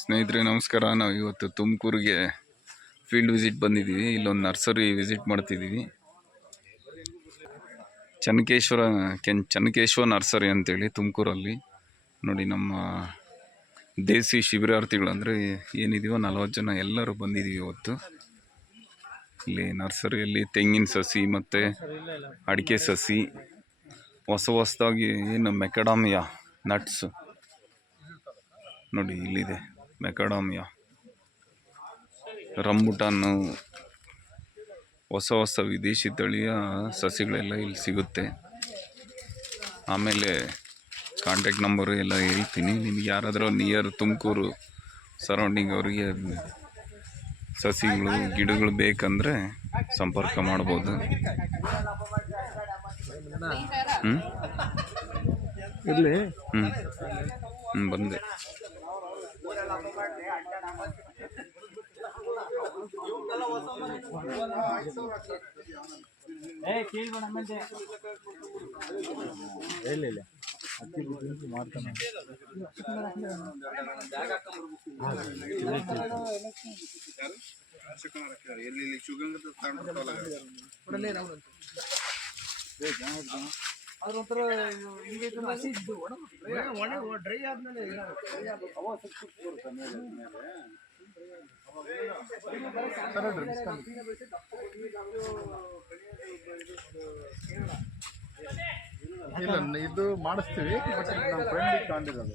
ಸ್ನೇಹಿತರೆ ನಮಸ್ಕಾರ. ನಾವು ಇವತ್ತು ತುಮಕೂರಿಗೆ ಫೀಲ್ಡ್ ವಿಸಿಟ್ ಬಂದಿದ್ದೀವಿ. ಇಲ್ಲೊಂದು ನರ್ಸರಿ ವಿಸಿಟ್ ಮಾಡ್ತಿದ್ದೀವಿ. ಚನ್ನಕೇಶ್ವರ ನರ್ಸರಿ ಅಂತೇಳಿ ತುಮಕೂರಲ್ಲಿ. ನೋಡಿ, ನಮ್ಮ ದೇಸಿ ಶಿಬಿರಾರ್ಥಿಗಳು ಅಂದರೆ ಏನಿದೆಯೋ 40 ಜನ ಎಲ್ಲರೂ ಬಂದಿದ್ದೀವಿ ಇವತ್ತು. ಇಲ್ಲಿ ನರ್ಸರಿಯಲ್ಲಿ ತೆಂಗಿನ ಸಸಿ ಮತ್ತು ಅಡಿಕೆ ಸಸಿ, ಹೊಸದಾಗಿ ಏನು ಮೆಕಡಾಮಿಯಾ ನಟ್ಸ್ ನೋಡಿ ಇಲ್ಲಿದೆ. ಮೆಕಡಾಮಿಯಾ, ರಂಬುಟಾನು, ಹೊಸ ವಿದೇಶಿ ತಳಿಯ ಸಸಿಗಳೆಲ್ಲ ಇಲ್ಲಿ ಸಿಗುತ್ತೆ. ಆಮೇಲೆ ಕಾಂಟ್ಯಾಕ್ಟ್ ನಂಬರು ಎಲ್ಲ ಹೇಳ್ತೀನಿ. ನಿಮಗೆ ಯಾರಾದರೂ ನಿಯರ್ ತುಮಕೂರು ಸರೌಂಡಿಂಗ್ ಅವರಿಗೆ ಸಸಿಗಳು ಗಿಡಗಳು ಬೇಕಂದರೆ ಸಂಪರ್ಕ ಮಾಡ್ಬೋದು. ಇರಲಿ. ಬಂದೆ. ಇಲ್ಲ ಅಕ್ಕಿ ಬಿಟ್ಟು ಮಾಡ್ತಾನೆ. ಅದೊಂಥರ ಡ್ರೈ ಆದ್ಮೇಲೆ ಇಲ್ಲ, ಇದು ಮಾಡಿಸ್ತೀವಿ. ಬಟ್ ನಮ್ಮ ಫ್ರೆಂಡಿಗೆ ಕಾಣಿರೋದು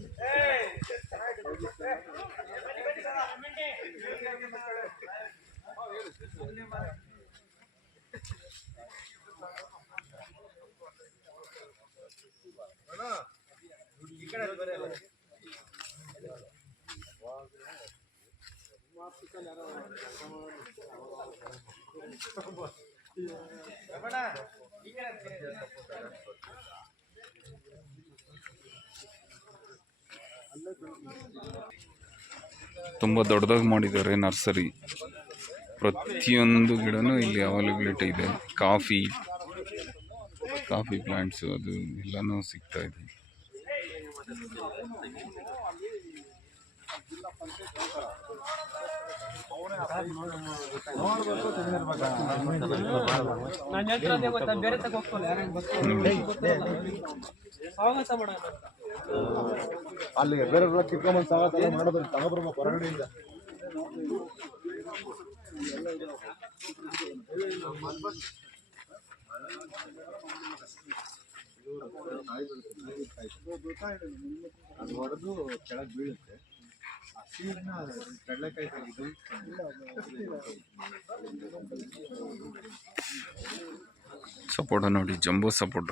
ತುಂಬ ದೊಡ್ಡದಾಗಿ ಮಾಡಿದ್ದಾರೆ ನರ್ಸರಿ. ಪ್ರತಿಯೊಂದು ಗಿಡನೂ ಇಲ್ಲಿ ಅವೈಲಬಿಲಿಟಿ ಇದೆ. ಕಾಫಿ ಪ್ಲಾಂಟ್ಸು ಅದು ಎಲ್ಲನೂ ಸಿಗ್ತಾ ಇದೆ. ಅಲ್ಲಿ ಬೇರೆ ಕಿತ್ಕೊಂಡ್ ಸಾಗಲ್ಲ ಮಾಡೋದು ತಗೊಬರ್ಮ ಹೊರಗಡೆಯಿಂದ. ಅದು ಹೊಡೆದು ಕೆಳಗೆ ಬೀಳುತ್ತೆ. ಕಡಲೆಕಾಯಿ ಸಪೋಟ ನೋಡಿ, ಜಂಬೋ ಸಪೋಟ.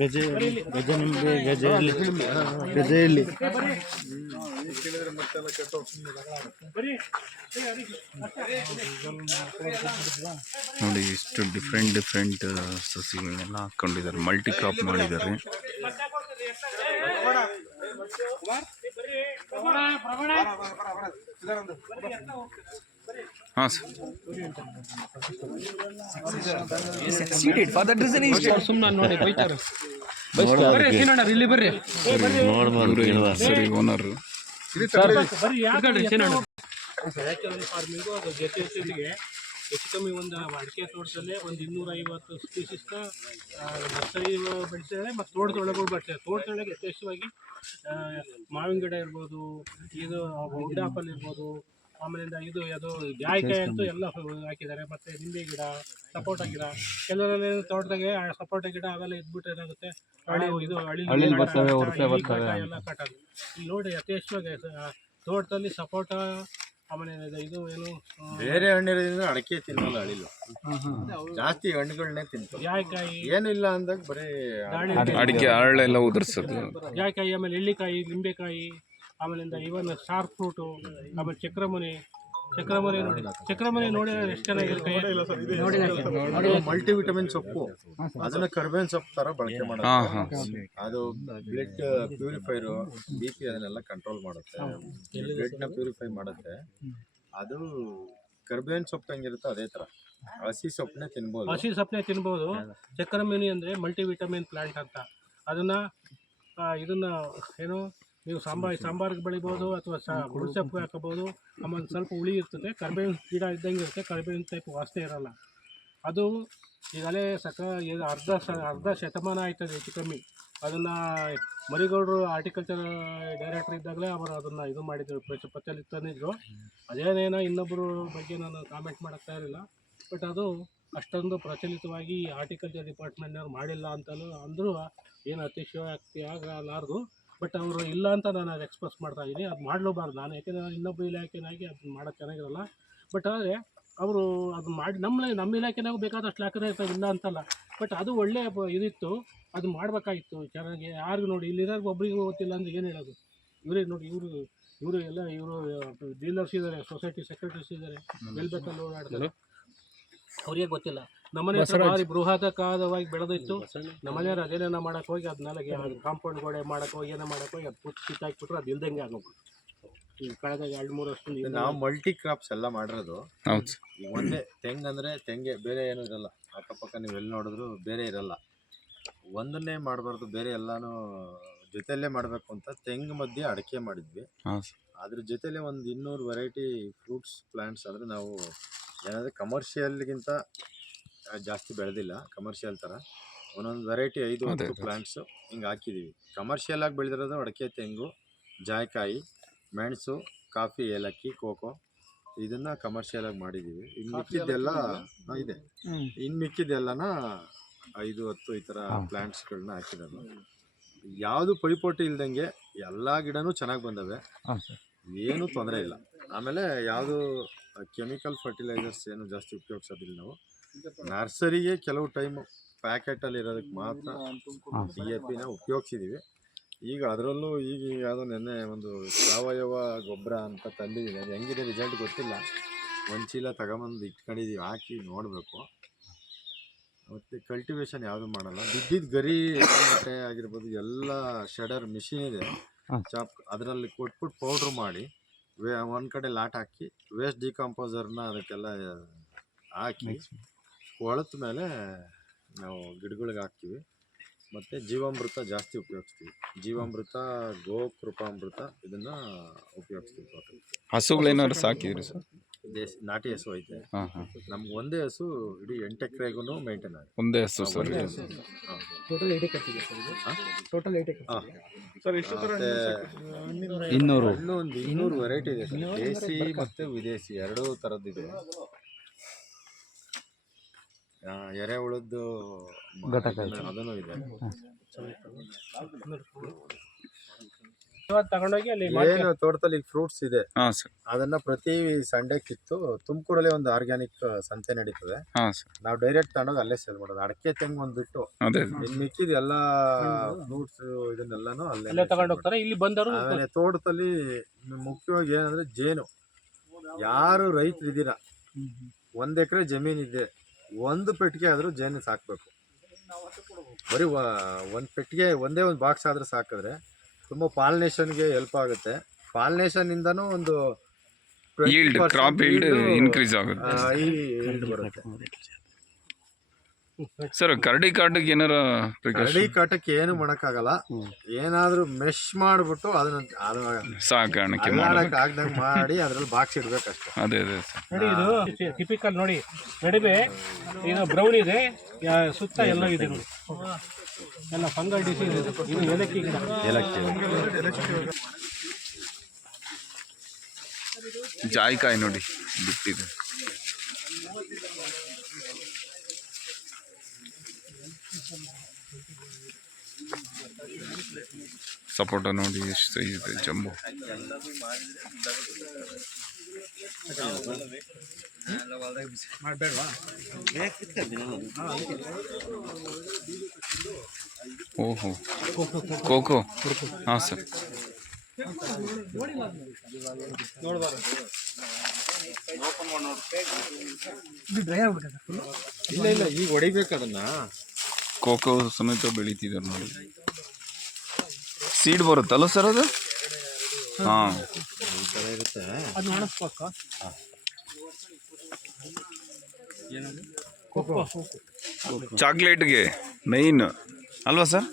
ಗಜ ನಿಂಬೆ, ಗಜ ಎಲ್ಲಿ ನೋಡಿ, ಇಷ್ಟು ಡಿಫ್ರೆಂಟ್ ಸಸಿಗಳನ್ನೆಲ್ಲ ಹಾಕೊಂಡಿದ್ದಾರೆ. ಮಲ್ಟಿ ಕ್ರಾಪ್ ಮಾಡಿದ್ದಾರೆ. ಹಾಂ ಸರ್. ಸರಿ, ಓನರು ಫಾರ್ಮಿಂಗು ಅದು ಜೊತೆಗೆ ಹೆಚ್ಚು ಕಮ್ಮಿ ಒಂದು ಅಡಿಕೆ ತೋಟದಲ್ಲೇ ಒಂದು 250 ಸ್ಪೀಸೀಸ್ನ ನರ್ಸರಿ ಬೆಳೆಸಿದ್ದಾರೆ. ಮತ್ತು ತೋಟದೊಳಗೂ ಬೆಳೆಸಿದ್ದಾರೆ. ತೋಟದೊಳಗೆ ಯಥೇಚ್ಛವಾಗಿ ಮಾವಿನ ಗಿಡ ಇರ್ಬೋದು, ಇದು ವುಡ್ ಆಪಲ್ ಇರ್ಬೋದು, ಆಮೇಲಿಂದ ಇದು ಜಾಯಿಕಾಯಿ ಅಂತೂ ಎಲ್ಲ ಹಾಕಿದ್ದಾರೆ. ಮತ್ತು ನಿಂಬೆ ಗಿಡ, ಸಪೋಟ ಗಿಡ, ಕೆಲವರಲ್ಲಿ ತೋಟದಾಗೆ ಸಪೋಟ ಗಿಡ ಅವೆಲ್ಲ ಇದ್ಬಿಟ್ಟು ಏನಾಗುತ್ತೆ, ಹಳಿ ಎಲ್ಲ ಕಟ್ಟೋದು. ಇಲ್ಲಿ ನೋಡಿ, ಯಥೇಚ್ಛವಾಗಿ ತೋಟದಲ್ಲಿ ಸಪೋಟ, ಆಮೇಲೆ ಇದು ಏನು ಬೇರೆ ಹಣ್ಣಿರೋದ್ರಿಂದ ಅಡಿಕೆ ತಿನ್ನಲ್ಲ, ಅಳಿಲು ಜಾಸ್ತಿ ಹಣ್ಣುಗಳನ್ನೇ ತಿಂತಾರೆ. ಜಾಯಿಕಾಯಿ ಏನಿಲ್ಲ ಅಂದಾಗ ಬರೀ ಅಡಿಕೆ ಹರಳೆಲ್ಲ ಉದುರಿಸೋದು. ಜಾಯಿಕಾಯಿ, ಆಮೇಲೆ ಎಳ್ಳಿಕಾಯಿ, ನಿಂಬೆಕಾಯಿ, ಆಮೇಲಿಂದ ಇವನ್ ಸ್ಟಾರ್ ಫ್ರೂಟು, ಆಮೇಲೆ ಚಕ್ರಮುನಿ, ಚಕ್ರಮಣಿ ನೋಡಿ, ಚಕ್ರಮಣಿ ನೋಡಿ ಎಷ್ಟು ಚೆನ್ನಾಗಿದೆ ಕೈ. ಮಲ್ಟಿ ವಿಟಮಿನ್ ಸೊಪ್ಪು, ಅದನ್ನ ಕರ್ಬೇವಿನ ಸೊಪ್ಪು ತರ ಬಳಕೆ ಹಾಂ ಹಾಂ ಮಾಡೋದು. ಅದು ಬ್ಲಡ್ ಪ್ಯೂರಿಫೈರ್, BP ಅದನ್ನೆಲ್ಲ ಕಂಟ್ರೋಲ್ ಮಾಡುತ್ತೆ, ಬ್ಲಡ್ ನ ಪ್ಯೂರಿಫೈ ಮಾಡುತ್ತೆ. ಅದು ಕರ್ಬೇವಿನ ಸೊಪ್ಪು ಹೆಂಗಿರುತ್ತೋ ಅದೇ ತರ ಹಸಿ ಸೊಪ್ಪನ್ನೇ ತಿನ್ಬೋದು. ಹಸಿ ಸೊಪ್ಪನೆ ತಿನ್ಬೋದು. ಚಕ್ರಮಣಿ ಅಂದರೆ ಮಲ್ಟಿ ವಿಟಮಿನ್ ಪ್ಲಾಂಟ್ ಅಂತ. ಅದನ್ನು ಇದನ್ನು ಏನು ನೀವು ಸಾಂಬಾರಿಗೆ ಬೆಳಿಬೋದು ಅಥವಾ ಮುಳ್ಸೊಪ್ಪು ಹಾಕೋಬೋದು. ಆಮೇಲೆ ಸ್ವಲ್ಪ ಹುಳಿ ಇರ್ತದೆ, ಕರ್ಬೇವಿನ ಗಿಡ ಇದ್ದಂಗೆ ಇರುತ್ತೆ, ಕರ್ಬೇವಿನ ಟೈಪ್ ವಾಸನೆ ಇರೋಲ್ಲ. ಅದು ಈಗಲೇ ಅರ್ಧ ಶತಮಾನ ಆಯ್ತದೆ ಹೆಚ್ಚು ಕಮ್ಮಿ. ಅದನ್ನು ಮರಿಗೌಡರು ಆರ್ಟಿಕಲ್ಚರ್ ಡೈರೆಕ್ಟರ್ ಇದ್ದಾಗಲೇ ಅವರು ಅದನ್ನು ಇದು ಮಾಡಿದ್ರು, ಪಚ್ಚಲ್ಲಿ ತಂದಿದ್ರು. ಅದೇನೇನೋ ಇನ್ನೊಬ್ಬರು ಬಗ್ಗೆ ನಾನು ಕಾಮೆಂಟ್ ಮಾಡೋಕ್ಕೆ ಇರಲಿಲ್ಲ. ಬಟ್ ಅದು ಅಷ್ಟೊಂದು ಪ್ರಚಲಿತವಾಗಿ ಆರ್ಟಿಕಲ್ಚರ್ ಡಿಪಾರ್ಟ್ಮೆಂಟ್ನವ್ರು ಮಾಡಿಲ್ಲ ಅಂತಲೂ ಅಂದರೂ ಏನು ಅತಿಶಯೋಕ್ತಿ ಆಗಲಾರದು. ಬಟ್ ಅವರು ಇಲ್ಲ ಅಂತ ನಾನು ಅದು ಎಕ್ಸ್ಪ್ರೆಸ್ ಮಾಡ್ತಾ ಇದ್ದೀನಿ. ಅದು ಮಾಡಲೂಬಾರ್ದು ನಾನು, ಯಾಕೆಂದರೆ ನಾನು ಇನ್ನೊಬ್ಬ ಇಲಾಖೆನಾಗಿ ಅದನ್ನ ಮಾಡೋದು ಚೆನ್ನಾಗಿರಲ್ಲ. ಬಟ್ ಆದರೆ ಅವರು ಅದು ಮಾಡಿ ನಮ್ಮ ಇಲಾಖೆನಾಗೂ ಬೇಕಾದಷ್ಟು ಲಾಕರೇ ಇರ್ತದೆ, ಇಲ್ಲ ಅಂತಲ್ಲ. ಬಟ್ ಅದು ಒಳ್ಳೆಯ ಇದಿತ್ತು, ಅದು ಮಾಡಬೇಕಾಗಿತ್ತು ಚೆನ್ನಾಗಿ. ಯಾರಿಗೂ ನೋಡಿ ಇಲ್ಲಿರೋರ್ಗೆ ಒಬ್ರಿಗೂ ಗೊತ್ತಿಲ್ಲ ಅಂದರೆ ಏನು ಹೇಳೋದು. ಇವರೇ ನೋಡಿ, ಇವರು ಎಲ್ಲ ಡೀಲರ್ಸ್ ಇದ್ದಾರೆ, ಸೊಸೈಟಿ ಸೆಕ್ರೆಟರೀಸ್ ಇದ್ದಾರೆ, ಗೆಲ್ಬೇಕಲ್ಲಿ ಓಡಾಡ್ತಾರೆ, ಅವ್ರಿಗೆ ಗೊತ್ತಿಲ್ಲ. ನಮ್ಮನೆ ಹತ್ರ ಭಾರಿ ಬೃಹದಾಕಾರವಾಗಿ ಬೆಳೆದಿತ್ತು. ನಮ್ಮನೆಯವ್ರು ಅದೇನೇನೋ ಮಾಡೋಕೆ ಹೋಗಿ ಅದನ್ನೆಲ್ಲ ಕಾಂಪೌಂಡ್ ಗೋಡೆ ಮಾಡೋಕೆ ಹೋಗಿ ಏನೋ ಮಾಡೋಕೆ ಹೋಗಿ ಅದು ಕಿತ್ತಾಕ್ಬಿಟ್ರೆ ಅದು ಇಲ್ದಂಗೆ ಆಗೋಗ್ಬಿಟ್ಟು ಈಗ ಕಳೆದ 2-3 ವರ್ಷದಿಂದ ನಾವು ಮಲ್ಟಿ ಕ್ರಾಪ್ಸ್ ಎಲ್ಲ ಮಾಡಿರೋದು. ಹೌದು. ಈಗ ಒಂದೇ ತೆಂಗು ಅಂದರೆ ತೆಂಗೆ, ಬೇರೆ ಏನೂ ಇರಲ್ಲ. ಅಕ್ಕಪಕ್ಕ ನೀವು ಎಲ್ಲಿ ನೋಡಿದ್ರು ಬೇರೆ ಇರಲ್ಲ. ಒಂದನ್ನೇ ಮಾಡಬಾರ್ದು, ಬೇರೆ ಎಲ್ಲಾನು ಜೊತೆಯಲ್ಲೇ ಮಾಡಬೇಕು ಅಂತ ತೆಂಗು ಮಧ್ಯೆ ಅಡಿಕೆ ಮಾಡಿದ್ವಿ. ಅದ್ರ ಜೊತೆಲೆ ಒಂದು 200 ವೆರೈಟಿ ಫ್ರೂಟ್ಸ್ ಪ್ಲಾಂಟ್ಸ್. ಅಂದರೆ ನಾವು ಏನಾದರೆ ಕಮರ್ಷಿಯಲ್ಗಿಂತ ಜಾಸ್ತಿ ಬೆಳೆದಿಲ್ಲ, ಕಮರ್ಷಿಯಲ್ ಥರ ಒಂದೊಂದು ವೆರೈಟಿ 5-10 ಪ್ಲಾಂಟ್ಸು ಹಿಂಗೆ ಹಾಕಿದ್ದೀವಿ. ಕಮರ್ಷಿಯಲ್ ಆಗಿ ಬೆಳೆದಿರೋದು ಅಡಿಕೆ, ತೆಂಗು, ಜಾಯಿಕಾಯಿ, ಮೆಣಸು, ಕಾಫಿ, ಏಲಕ್ಕಿ, ಕೋಕೋ, ಇದನ್ನು ಕಮರ್ಷಿಯಲ್ ಆಗಿ ಮಾಡಿದ್ದೀವಿ. ಇನ್ನು ಮಿಕ್ಕಿದ್ದೆಲ್ಲ ಇದೆ. ಇನ್ನು ಮಿಕ್ಕಿದ್ದೆಲ್ಲನ 5-10 ಈ ಥರ ಪ್ಲಾಂಟ್ಸ್ಗಳನ್ನ ಹಾಕಿರೋದು. ಯಾವುದು ಪೈಪೋಟಿ ಇಲ್ದಂಗೆ ಎಲ್ಲ ಗಿಡನೂ ಚೆನ್ನಾಗಿ ಬಂದವೆ, ಏನೂ ತೊಂದರೆ ಇಲ್ಲ. ಆಮೇಲೆ ಯಾವುದು ಕೆಮಿಕಲ್ ಫರ್ಟಿಲೈಸರ್ಸ್ ಏನು ಜಾಸ್ತಿ ಉಪಯೋಗಿಸೋದಿಲ್ಲ ನಾವು. ನರ್ಸರಿಗೆ ಕೆಲವು ಟೈಮು ಪ್ಯಾಕೆಟಲ್ಲಿ ಇರೋದಕ್ಕೆ ಮಾತ್ರ DAPನ ಉಪಯೋಗಿಸಿದ್ದೀವಿ. ಈಗ ಅದರಲ್ಲೂ ಈಗ ಯಾವುದೋ ನೆನ್ನೆ ಒಂದು ಸಾವಯವ ಗೊಬ್ಬರ ಅಂತ ತಂದಿದ್ದೀನಿ. ಅದು ಹೆಂಗಿದೆ ರಿಸಲ್ಟ್ ಗೊತ್ತಿಲ್ಲ. ಒಂದು ಚೀಲ ತಗೊಂಬಂದು ಇಟ್ಕೊಂಡಿದ್ದೀವಿ, ಹಾಕಿ ನೋಡಬೇಕು. ಮತ್ತು ಕಲ್ಟಿವೇಶನ್ ಯಾವುದು ಮಾಡಲ್ಲ. ಬಿದ್ದಿದ್ದು ಗರಿ ಮೊಟ್ಟೆ ಆಗಿರ್ಬೋದು ಎಲ್ಲ ಶೆಡರ್ ಮಿಷಿನ್ ಇದೆ, ಚಾಪ್ ಅದರಲ್ಲಿ ಕೊಟ್ಬಿಟ್ಟು ಪೌಡ್ರ್ ಮಾಡಿ ಒಂದು ಕಡೆ ಲಾಟ್ ಹಾಕಿ ವೇಸ್ಟ್ ಡಿಕಂಪೋಸರ್ನ ಅದಕ್ಕೆಲ್ಲ ಹಾಕಿ ಕೊಳೆತ ಮೇಲೆ ನಾವು ಗಿಡಗಳಿಗೆ ಹಾಕ್ತೀವಿ. ಮತ್ತು ಜೀವಾಮೃತ ಜಾಸ್ತಿ ಉಪಯೋಗಿಸ್ತೀವಿ. ಜೀವಾಮೃತ, ಗೋಕೃಪಾಮೃತ ಇದನ್ನು ಉಪಯೋಗಿಸ್ತೀವಿ. ಹಸುಗಳೇನಾದ್ರು ಸಾಕಿದ್ರಿ ಸರ್? ನಾಟಿ ಹಸು ಐತೆ ನಮ್ಗೆ. ಒಂದೇ ಹಸು ಇಡೀ 8 ಎಕರೆಗೂ ಮೇಂಟೈನ್ ಆಗುತ್ತೆ. ಒಂದೇ ಹಸು ಸರ್? ಟೋಟಲ್ 8 ಎಕರೆ ಸರ್. ಎಷ್ಟು ಥರ 200 ಹಣ್ಣು ಒಂದು 200 ವೆರೈಟಿ ಇದೆ ಸರ್. ದೇಸಿ ಮತ್ತು ವಿದೇಶಿ ಎರಡೂ ಥರದ್ದಿದೆ. ಎರೆಹುಳದ್ದು ಅದನ್ನು ಇದೆ. ತಗೊಂಡೋಗಿ ಅಲ್ಲಿ ಏನು ತೋಟದಲ್ಲಿ ಫ್ರೂಟ್ಸ್ ಇದೆ, ಹಾಂ ಸರ್, ಅದನ್ನ ಪ್ರತಿ ಸಂಡೇ ಕಿತ್ತು ತುಮಕೂರಲ್ಲಿ ಒಂದು ಆರ್ಗ್ಯಾನಿಕ್ ಸಂತೆ ನಡೀತದೆ. ಹಾಂ ಸರ್, ನಾವು ಡೈರೆಕ್ಟ್ ತಗೊಂಡೋಗಿ ಅಲ್ಲೇ ಸೇಲ್ ಮಾಡೋದು. ಅಡಿಕೆ ತೆಂಗು ಒಂದು ಬಿಟ್ಟು ಅದೇ ಇನ್ನು ಮಿಕ್ಕಿದ ಎಲ್ಲ ಫ್ರೂಟ್ಸ್ ಇದನ್ನೆಲ್ಲಾನು ಅಲ್ಲೇ ತಗೊಂಡು ಹೋಗ್ತಾರೆ. ಇಲ್ಲಿ ಬಂದವರು ಆಮೇಲೆ ತೋಟದಲ್ಲಿ ಮುಖ್ಯವಾಗಿ ಏನಂದ್ರೆ ಜೇನು. ಯಾರು ರೈತರು ಇದ್ದೀರಾ, 1 ಎಕರೆ ಜಮೀನಿದೆ, 1 ಪೆಟ್ಟಿಗೆ ಆದರೂ ಜೇನು ಸಾಕಬೇಕು. ಬರೀ 1 ಪೆಟ್ಟಿಗೆ ಒಂದೇ ಒಂದು ಬಾಕ್ಸ್ ಆದರೂ ಸಾಕಿದ್ರೆ ತುಂಬ ಪಾಲಿನೇಷನ್ಗೆ ಹೆಲ್ಪ್ ಆಗುತ್ತೆ. ಪಾಲಿನೇಷನ್ನಿಂದನೂ ಒಂದು ಕ್ರಾಪ್ ಈಲ್ಡ್ ಇನ್ಕ್ರೀಸ್ ಆಗುತ್ತೆ. ಈಲ್ಡ್ ಬರುತ್ತೆ. ಸರ್ ಕರಡಿ ಕಾಟಕ್ಕೆ ಏನಾರ ಕರಡಿ ಕಾಟಕ್ಕೆ ಏನು ಮಾಡೋಕ್ಕಾಗಲ್ಲ. ಏನಾದರೂ ಮೆಶ್ ಮಾಡಿಬಿಟ್ಟು ಅದನ್ನ ಸಾಕಾಣಿಕೆ ಆಗ್ದಂಗೆ ಮಾಡಿ ಅದ್ರಲ್ಲಿ ಬಾಕ್ಸ್ ಇಡ್ಬೇಕಷ್ಟೇ. ಅದೇ ಅದೇ ನೋಡಿ, ಇದು ಟಿಪಿಕಲ್ ನೋಡಿ. ನಡುವೆ ಇದು ಬ್ರೌನ್ ಇದೆ, ಸುತ್ತ ಎಲ್ಲ ಇದೆ ನೋಡಿ, ಎಲ್ಲ ಫಂಗಲ್ ಡಿಸೀಸ್ ಇದೆ. ಇದು ಏಲಕ್ಕಿ ಗಿಡ. ಜಾಯಿಕಾಯಿ ನೋಡಿ ಬಿಟ್ಟಿದೆ. ಸಪೋಟ ನೋಡಿ ಎಷ್ಟು ಸೈಜ್ ಇದೆ, ಜಂಬು. ಓಹೋ, ಕೋಕೋ. ಹಾಂ ಸರ್, ಇಲ್ಲ ಇಲ್ಲ, ಈಗ ಹೊಡಿಬೇಕು ಅದನ್ನ. ಕೋಕೋ ಸಮೇತ ಬೆಳಿತಿದ್ದಾರೆ ನೋಡಿ. ಸೀಡ್ ಬರುತ್ತಲ್ಲ ಸರ್ ಅದು? ಹಾಂ, ಈ ಥರ ಇರುತ್ತೆ. ಅದು ಒಣಸ್ಬೇಕು. ಚಾಕ್ಲೇಟ್ಗೆ ಮೈನ್ ಅಲ್ವಾ ಸರ್?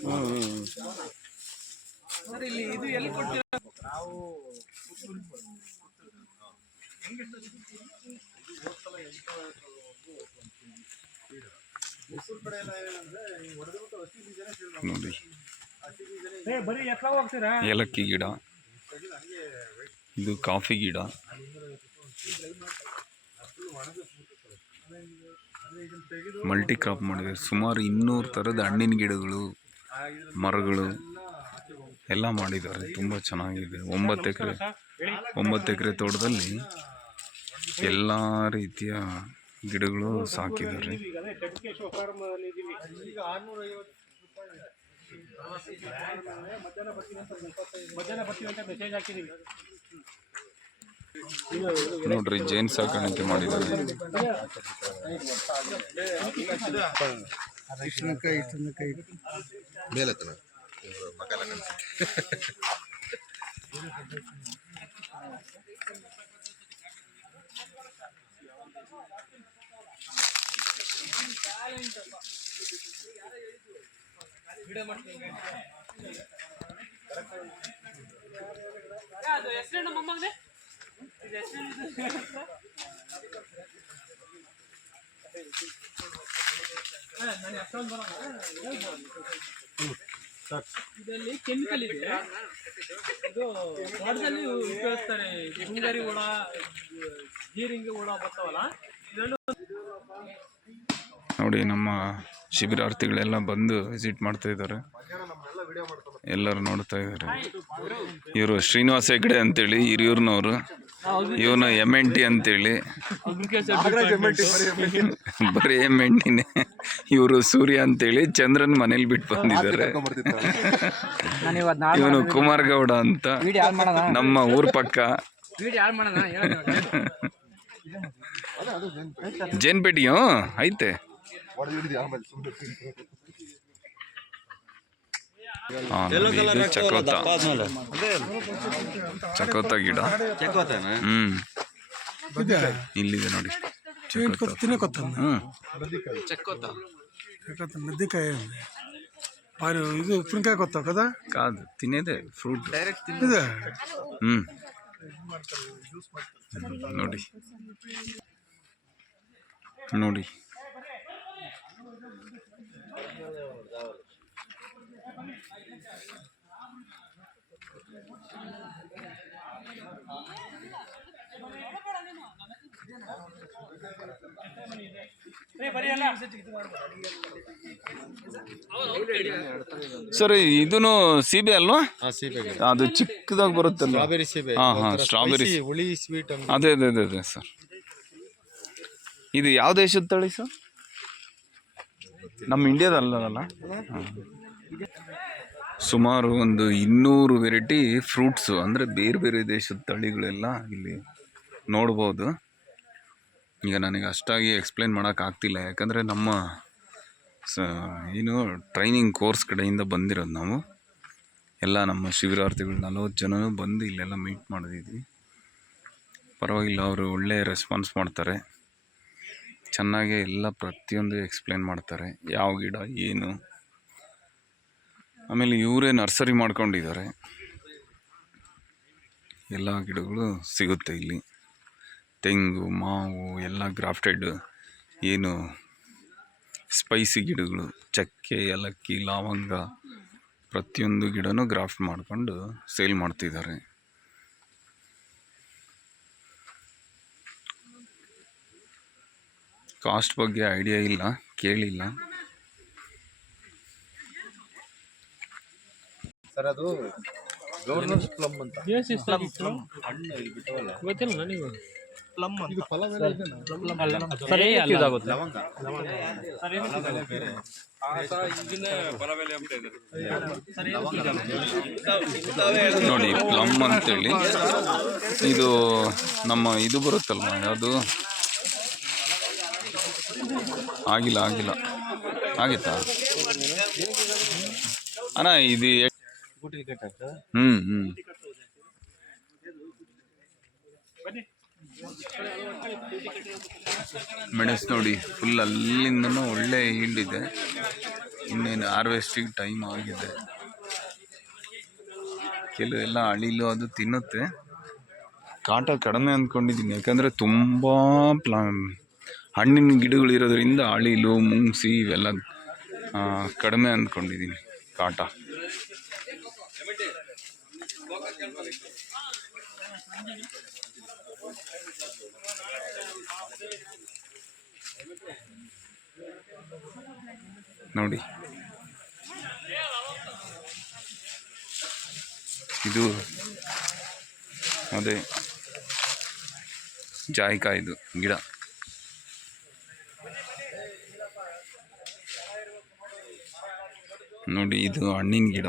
ನೋಡಿ ಬರೀ ಎತ್ಲ ಹೋಗ್ತೀರಾ? ಏಲಕ್ಕಿ ಗಿಡ, ಇದು ಕಾಫಿ ಗಿಡ, ಮಲ್ಟಿ ಕ್ರಾಪ್ ಮಾಡಿದ್ದಾರೆ. ಸುಮಾರು 200 ಥರದ ಹಣ್ಣಿನ ಗಿಡಗಳು, ಮರಗಳು ಎಲ್ಲ ಮಾಡಿದ್ದಾರೆ. ತುಂಬ ಚೆನ್ನಾಗಿದೆ. 9 ಎಕರೆ ತೋಟದಲ್ಲಿ ಎಲ್ಲ ರೀತಿಯ ಗಿಡಗಳು ಸಾಕಿದ್ದಾರೆ. ನೋಡ್ರಿ, ಜೇನ್ ಸಾಕಾಣಿಕೆ ಮಾಡಿದ್ದಾರೆ. ಇದರಲ್ಲಿ ಕೆಮಿಕಲ್ ಇದೆ. ಇದು ತೋಟದಲ್ಲಿ ಉಪಯೋಗಿಸ್ತಾರೆ. ಮುಂಗಾರಿ ಹುಳ, ಜೀರಿಂಗಿ ಹುಳ ಬರ್ತಾವಲ್ಲ, ನೋಡಿ ನಮ್ಮ ಶಿಬಿರಾರ್ಥಿಗಳೆಲ್ಲ ಬಂದು ವಿಸಿಟ್ ಮಾಡ್ತಾ ಇದ್ದಾರೆ. ಎಲ್ಲರೂ ನೋಡ್ತಾ ಇದ್ದಾರೆ. ಇವರು ಶ್ರೀನಿವಾಸ ಹೆಗ್ಡೆ ಅಂತೇಳಿ ಹಿರಿಯೂರಿನವರು, ಇವನು MNT ಅಂತೇಳಿ ಬರೀ MNTನೇ. ಇವರು ಸೂರ್ಯ ಅಂತೇಳಿ ಚಂದ್ರನ್ ಮನೇಲಿ ಬಿಟ್ಟು ಬಂದಿದ್ದಾರೆ. ಇವನು ಕುಮಾರ್ ಗೌಡ ಅಂತ, ನಮ್ಮ ಊರ್ ಪಕ್ಕ ಜೇನ್ಪೇಟೆಯೋ ಐತೆ. ಚಕೋತ ಗಿಡ. ಇಲ್ಲಿದೆ ನೋಡಿ నద్దికాయ మరి ఇది ఉప్పినకాయ కొత్త కదా కాదు, తినేదే ఫ్రూట్ డైరెక్ట్ ఇదే. ನೋಡಿ ನೋಡಿ ಸರ್, ಇದೂನು ಸೀಬೆ ಅಲ್ವಾ? ಅದು ಚಿಕ್ಕದಾಗಿ ಬರುತ್ತಲ್ಲ, ಸ್ಟ್ರಾಬೆರಿ ಸೀಬೆ. ಸ್ಟ್ರಾಬೆರಿ ಹುಳಿ ಸ್ವೀಟ್. ಅದೇ ಅದೇ ಅದೇ ಅದೇ ಸರ್. ಇದು ಯಾವ ದೇಶದ ತಳಿ ಸರ್? ನಮ್ಮ ಇಂಡಿಯಾದಲ್ಲ. ಸುಮಾರು ಒಂದು 200 ವೆರೈಟಿ ಫ್ರೂಟ್ಸು, ಅಂದರೆ ಬೇರೆ ಬೇರೆ ದೇಶದ ತಳಿಗಳೆಲ್ಲ ಇಲ್ಲಿ ನೋಡ್ಬೋದು. ಈಗ ನನಗೆ ಅಷ್ಟಾಗಿ ಎಕ್ಸ್ಪ್ಲೇನ್ ಮಾಡೋಕ್ಕಾಗ್ತಿಲ್ಲ, ಯಾಕಂದರೆ ನಮ್ಮ ಏನು ಟ್ರೈನಿಂಗ್ ಕೋರ್ಸ್ ಕಡೆಯಿಂದ ಬಂದಿರೋದು ನಾವು ಎಲ್ಲ. ನಮ್ಮ ಶಿಬಿರಾರ್ಥಿಗಳು 40 ಜನನೂ ಬಂದು ಇಲ್ಲೆಲ್ಲ ಮೀಟ್ ಮಾಡಿದ್ವಿ. ಪರವಾಗಿಲ್ಲ, ಅವರು ಒಳ್ಳೆಯ ರೆಸ್ಪಾನ್ಸ್ ಮಾಡ್ತಾರೆ. ಚೆನ್ನಾಗಿ ಎಲ್ಲ ಪ್ರತಿಯೊಂದು ಎಕ್ಸ್ಪ್ಲೇನ್ ಮಾಡ್ತಾರೆ, ಯಾವ ಗಿಡ ಏನು. ಆಮೇಲೆ ಇವರೇ ನರ್ಸರಿ ಮಾಡ್ಕೊಂಡಿದ್ದಾರೆ. ಎಲ್ಲ ಗಿಡಗಳು ಸಿಗುತ್ತೆ ಇಲ್ಲಿ. ತೆಂಗು, ಮಾವು ಎಲ್ಲ ಗ್ರಾಫ್ಟೆಡ್, ಏನು ಸ್ಪೈಸಿ ಗಿಡಗಳು, ಚಕ್ಕೆ, ಏಲಕ್ಕಿ, ಲವಂಗ, ಪ್ರತಿಯೊಂದು ಗಿಡನೂ ಗ್ರಾಫ್ಟ್ ಮಾಡಿಕೊಂಡು ಸೇಲ್ ಮಾಡ್ತಿದ್ದಾರೆ. ಕಾಸ್ಟ್ ಬಗ್ಗೆ ಐಡಿಯಾ ಇಲ್ಲ, ಕೇಳಿಲ್ಲ. ಸರ್, ಅದು ಗವರ್ನರ್ಸ್ ಪ್ಲಮ್ ಅಂತ ಗೊತ್ತಿಲ್ಲ ನನಗೆ. ಪ್ಲಮ್ ಅಂತ ಇದು ಫಲ ಬೇರೆ ಇದೆನಾ? ಇದಾಗುತ್ತೆ ಲವಂಗ ಬೇರೆ ನೋಡಿ ಪ್ಲಮ್ ಅಂತೇಳಿ ಇದು ನಮ್ಮ ಇದು ಬರುತ್ತಲ್ವ, ಯಾವುದು ಆಗಿಲ್ಲ ಆಗಿತ್ತಾ ಅಣ್ಣ ಇದು ಹ್ಞೂ ಮೆಣಸು ನೋಡಿ ಫುಲ್ ಅಲ್ಲಿಂದನೂ ಒಳ್ಳೆ ಈಲ್ಡ್ ಇದೆ. ಇನ್ನೇನು ಹಾರ್ವೆಸ್ಟಿಂಗ್ ಟೈಮ್ ಆಗಿದೆ. ಕೆಲವೆಲ್ಲ ಅಳಿಲು ಅದು ತಿನ್ನುತ್ತೆ. ಕಾಟ ಕಡಿಮೆ ಅಂದ್ಕೊಂಡಿದ್ದೀನಿ, ಯಾಕಂದರೆ ತುಂಬ ಹಣ್ಣಿನ ಗಿಡಗಳಿರೋದ್ರಿಂದ ಅಳಿಲು ಮುಂಗ್ಸಿ ಇವೆಲ್ಲ ಕಡಿಮೆ ಅಂದ್ಕೊಂಡಿದ್ದೀನಿ ಕಾಟ. ನೋಡಿ ಇದು ಅದೇ ಜಾಯಿಕಾಯಿದು ಗಿಡ. ನೋಡಿ ಇದು ಹಣ್ಣಿನ ಗಿಡ.